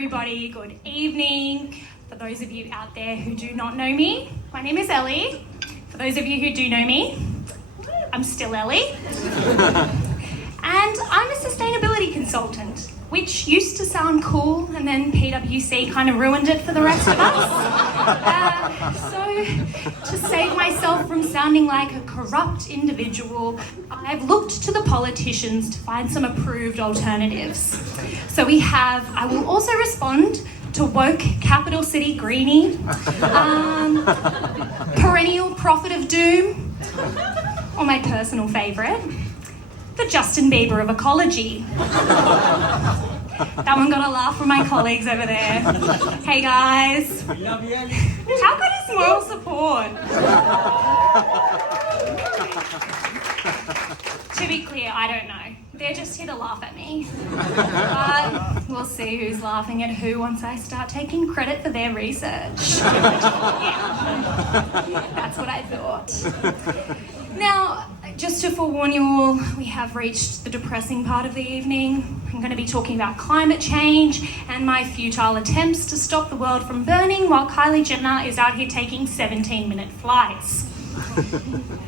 everybody, good evening. For those of you out there who do not know me, my name is Ellie. For those of you who do know me, I'm still Ellie. And I'm a sustainability consultant, which used to sound cool, and then PwC kind of ruined it for the rest of us. So to save myself from sounding like a corrupt individual, I've looked to the politicians to find some approved alternatives. So we have, I will also respond to woke capital city greenie, perennial prophet of doom, or my personal favourite, the Justin Bieber of ecology. That one got a laugh from my colleagues over there. Hey guys. Love you, Ellie. How good is moral support? To be clear, I don't know. They're just here to laugh at me. But we'll see who's laughing at who once I start taking credit for their research. Yeah. That's what I thought. Now, just to forewarn you all, we have reached the depressing part of the evening. I'm going to be talking about climate change and my futile attempts to stop the world from burning while Kylie Jenner is out here taking 17-minute flights.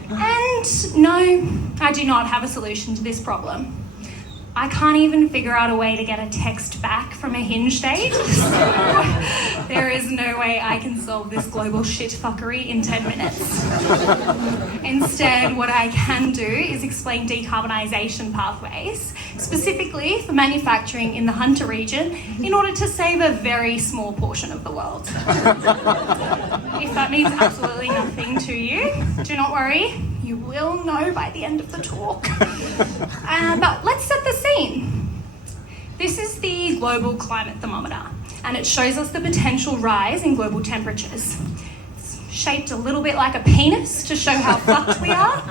And no, I do not have a solution to this problem. I can't even figure out a way to get a text back from a Hinge date. So there is no way I can solve this global shitfuckery in 10 minutes. Instead, what I can do is explain decarbonisation pathways, specifically for manufacturing in the Hunter region, in order to save a very small portion of the world. If that means absolutely nothing to you, do not worry. You will know by the end of the talk. But let's set the scene. This is the global climate thermometer, and it shows us the potential rise in global temperatures. It's shaped a little bit like a penis to show how fucked we are.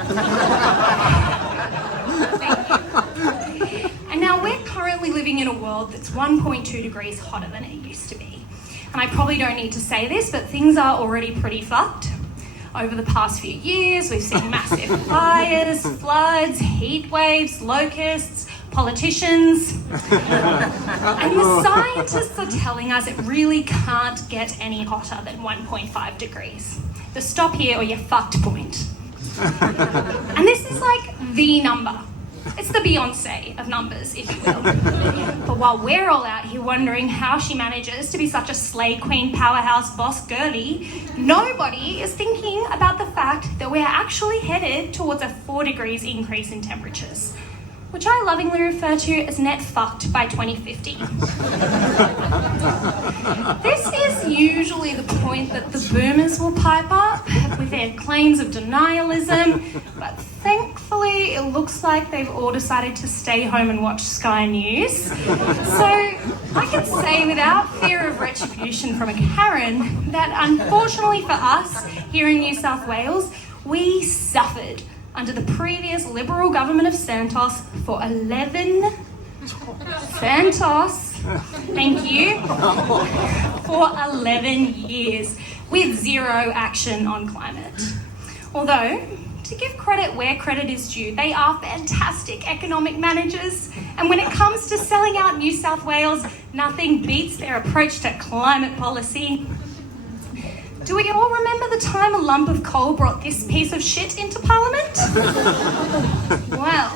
Thank you. And now we're currently living in a world that's 1.2 degrees hotter than it used to be. And I probably don't need to say this, but things are already pretty fucked. Over the past few years, we've seen massive fires, floods, heat waves, locusts, politicians. And the scientists are telling us it really can't get any hotter than 1.5 degrees. The stop here or you're fucked point. And this is like the number. It's the Beyonce of numbers, if you will. But while we're all out here wondering how she manages to be such a slay queen, powerhouse, boss girly, nobody is thinking about the fact that we're actually headed towards a 4 degrees increase in temperatures, which I lovingly refer to as net fucked by 2050. This is usually the point that the boomers will pipe up with their claims of denialism, but thankfully it looks like they've all decided to stay home and watch Sky News. So I can say without fear of retribution from a Karen that unfortunately for us here in New South Wales, we suffered under the previous Liberal government of Santos for 11 years with zero action on climate. Although, to give credit where credit is due, they are fantastic economic managers, and when it comes to selling out New South Wales, nothing beats their approach to climate policy. Do we all remember the time a lump of coal brought this piece of shit into Parliament? Well,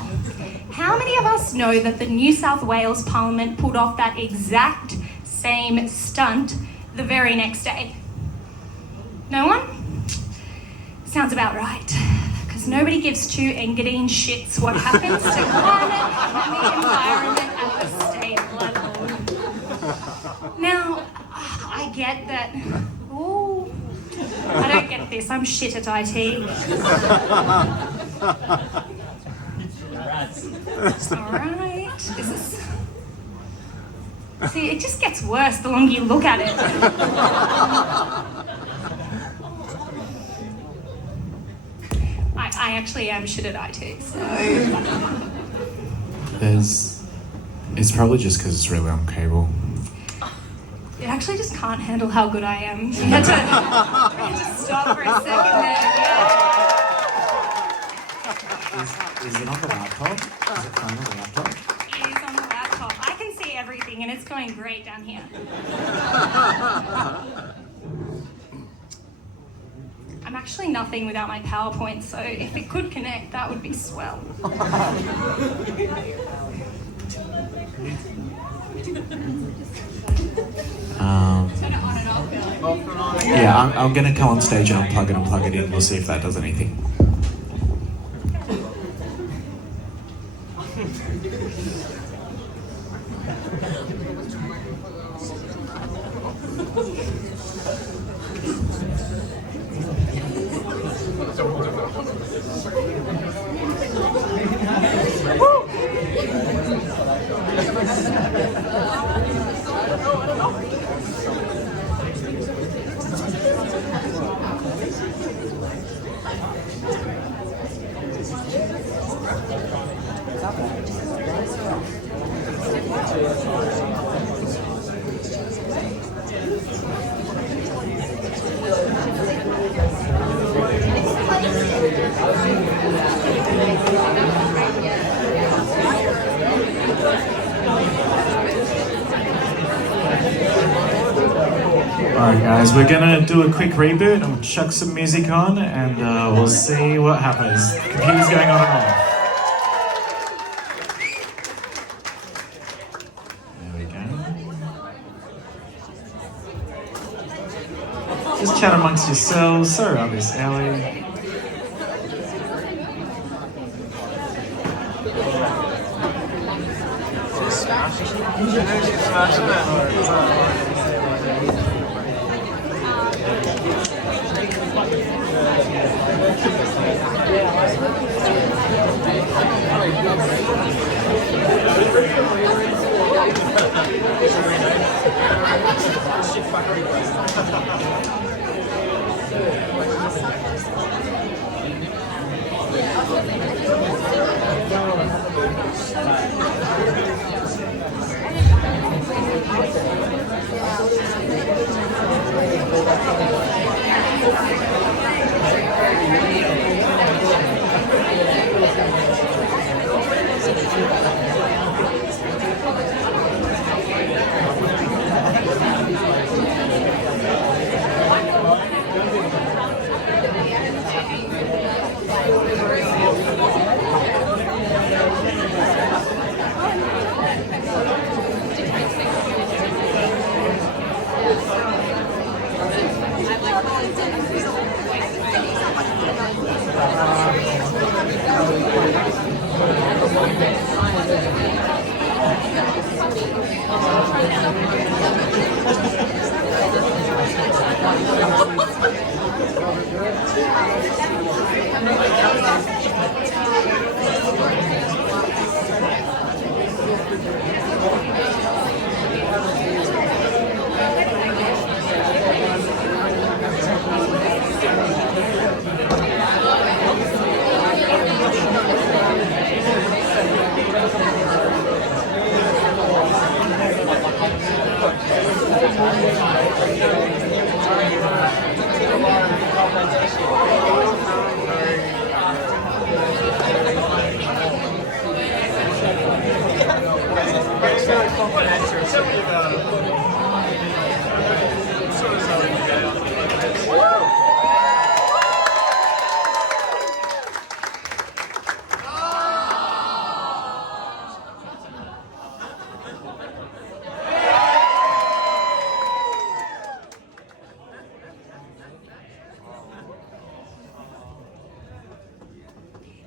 how many of us know that the New South Wales Parliament pulled off that exact same stunt the very next day? No one? Sounds about right. Because nobody gives two engadine shits what happens to climate and the environment at the state level. Now, I get that. Ooh, I don't get this. I'm shit at IT. Alright. This is. See, it just gets worse the longer you look at it. I actually am shit at IT, so. It's probably just because it's really on cable. It actually just can't handle how good I am. We had to stop for a second there. Yeah. Is it on the laptop? Is it on the laptop? It is on the laptop. I can see everything exciting and it's going great down here. I'm actually nothing without my PowerPoint, so if it could connect, that would be swell. Turn it on and off. Yeah, I'm going to come on stage and unplug it in. We'll see if that does anything. Alright guys, we're gonna do a quick reboot and we'll chuck some music on and we'll see what happens. The computer's going on and off. There we go. Just chat amongst yourselves. Sorry about this, Ellie.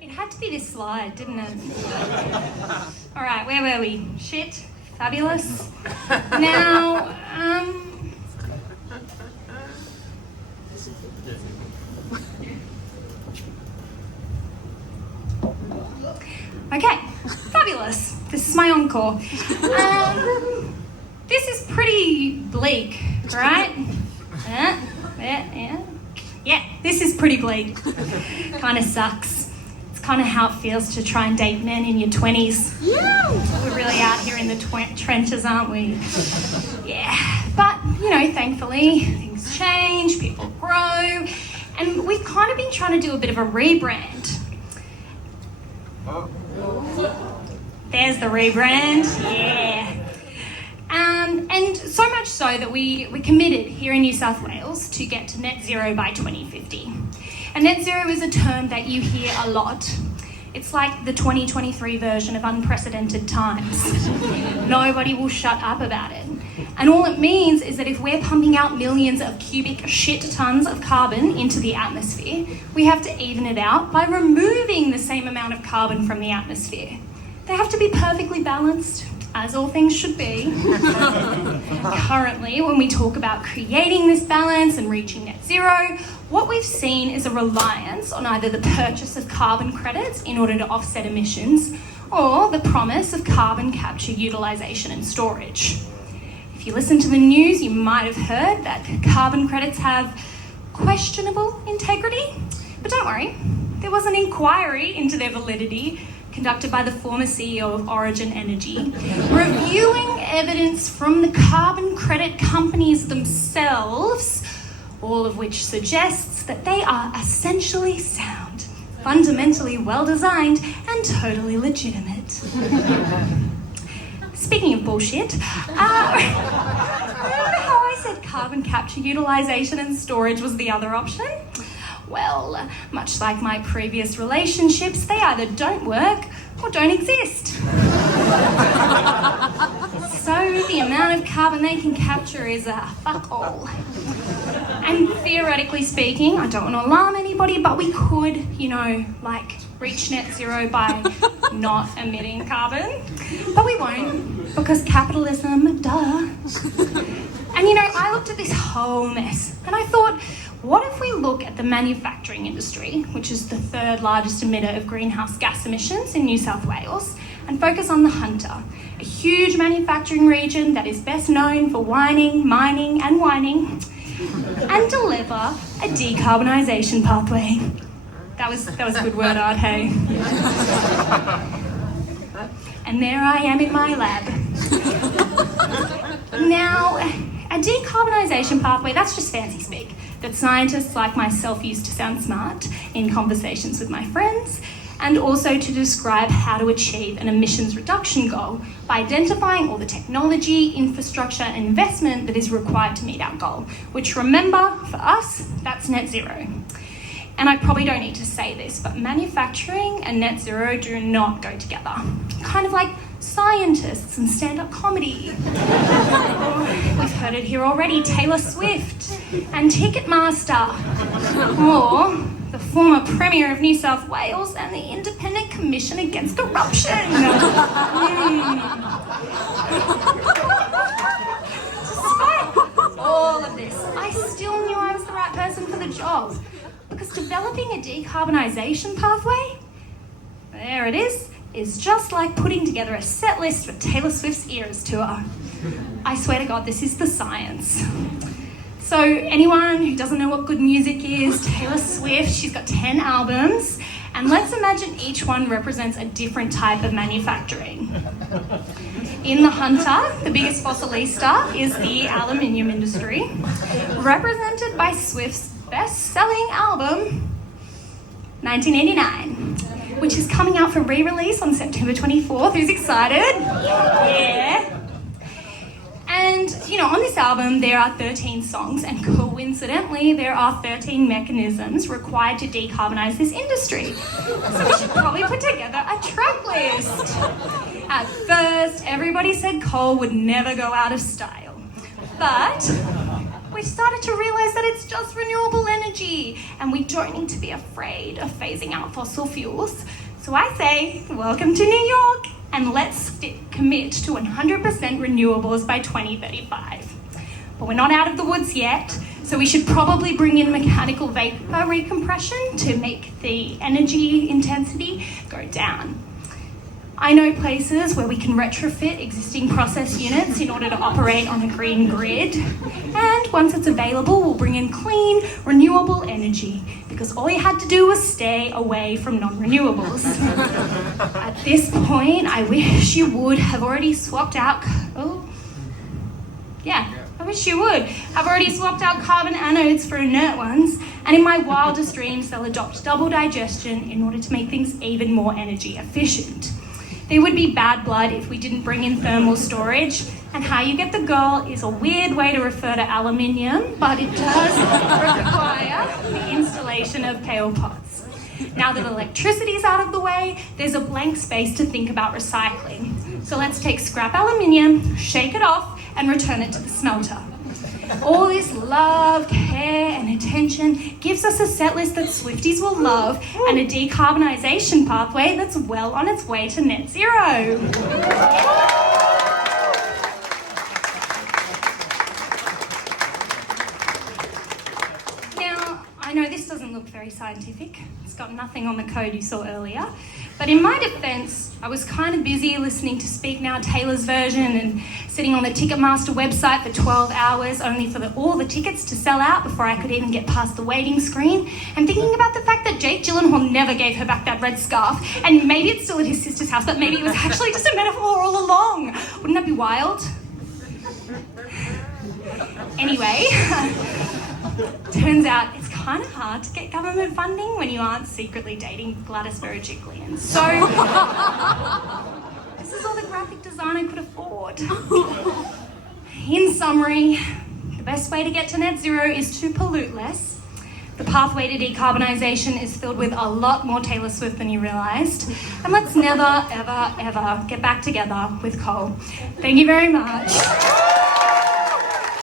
It had to be this slide, didn't it? All right, where were we? Shit, fabulous. Now, okay, fabulous. This is my encore. This is pretty bleak, right? Yeah, this is pretty bleak. Kind of sucks. It's kind of how it feels to try and date men in your 20s. We're really out here in the trenches, aren't we? Yeah, but, you know, thankfully, things change, people grow, and we've kind of been trying to do a bit of a rebrand. There's the rebrand, yeah. And so much so that we're committed here in New South Wales to get to net zero by 2050. And net zero is a term that you hear a lot. It's like the 2023 version of unprecedented times. Nobody will shut up about it. And all it means is that if we're pumping out millions of cubic shit tons of carbon into the atmosphere, we have to even it out by removing the same amount of carbon from the atmosphere. They have to be perfectly balanced, as all things should be. Currently, when we talk about creating this balance and reaching net zero, what we've seen is a reliance on either the purchase of carbon credits in order to offset emissions, or the promise of carbon capture, utilisation and storage. If you listen to the news, you might have heard that carbon credits have questionable integrity, but don't worry, there was an inquiry into their validity conducted by the former CEO of Origin Energy, reviewing evidence from the carbon credit companies themselves, all of which suggests that they are essentially sound, fundamentally well-designed, and totally legitimate. Speaking of bullshit, remember how I said carbon capture, utilisation and storage was the other option? Well, much like my previous relationships, they either don't work or don't exist. So the amount of carbon they can capture is fuck all. And theoretically speaking, I don't want to alarm anybody, but we could, reach net zero by not emitting carbon. But we won't, because capitalism, duh. And I looked at this whole mess and I thought, what if we look at the manufacturing industry, which is the third largest emitter of greenhouse gas emissions in New South Wales, and focus on the Hunter, a huge manufacturing region that is best known for whining, mining and whining, and deliver a decarbonisation pathway. That was a good word art, hey? And there I am in my lab. Now, a decarbonisation pathway, that's just fancy speak that scientists like myself use to sound smart in conversations with my friends, and also to describe how to achieve an emissions reduction goal by identifying all the technology, infrastructure and investment that is required to meet our goal, which, remember, for us, that's net zero. And I probably don't need to say this, but manufacturing and net zero do not go together. Kind of like scientists and stand-up comedy. We've heard it here already, Taylor Swift and Ticketmaster. Or the former Premier of New South Wales and the Independent Commission Against Corruption. Despite all of this, I still knew I was the right person for the job. Because developing a decarbonisation pathway, there it is just like putting together a set list for Taylor Swift's Eras tour. I swear to God, this is the science. So anyone who doesn't know what good music is, Taylor Swift, she's got 10 albums, and let's imagine each one represents a different type of manufacturing. In the Hunter, the biggest fossilista is the aluminium industry, represented by Swift's best-selling album, 1989, which is coming out for re-release on September 24th. Who's excited? Yeah. And, on this album, there are 13 songs, and coincidentally, there are 13 mechanisms required to decarbonise this industry. So we should probably put together a track list. At first, everybody said coal would never go out of style. But we started to realise that it's just renewable energy, and we don't need to be afraid of phasing out fossil fuels. So I say, welcome to New York, and let's commit to 100% renewables by 2035. But we're not out of the woods yet, so we should probably bring in mechanical vapour recompression to make the energy intensity go down. I know places where we can retrofit existing process units in order to operate on a green grid. And once it's available, we'll bring in clean, renewable energy, because all you had to do was stay away from non-renewables. At this point, I wish you would have already swapped out... I wish you would have already swapped out carbon anodes for inert ones, and in my wildest dreams, they'll adopt double digestion in order to make things even more energy efficient. There would be bad blood if we didn't bring in thermal storage. And how you get the girl is a weird way to refer to aluminium, but it does require the installation of pail pots. Now that electricity is out of the way, there's a blank space to think about recycling. So let's take scrap aluminium, shake it off, and return it to the smelter. All this love, care, and attention gives us a set list that Swifties will love and a decarbonisation pathway that's well on its way to net zero. Now, I know this doesn't look very scientific. It's got nothing on the code you saw earlier. But in my defence, I was kind of busy listening to Speak Now Taylor's version and sitting on the Ticketmaster website for 12 hours only for all the tickets to sell out before I could even get past the waiting screen, and thinking about the fact that Jake Gyllenhaal never gave her back that red scarf, and maybe it's still at his sister's house, but maybe it was actually just a metaphor all along. Wouldn't that be wild? Anyway, turns out it's kind of hard to get government funding when you aren't secretly dating Gladys Berejiklian. So this is all the graphic design I could afford. In summary, the best way to get to net zero is to pollute less. The pathway to decarbonisation is filled with a lot more Taylor Swift than you realised. And let's never, ever, ever get back together with coal. Thank you very much.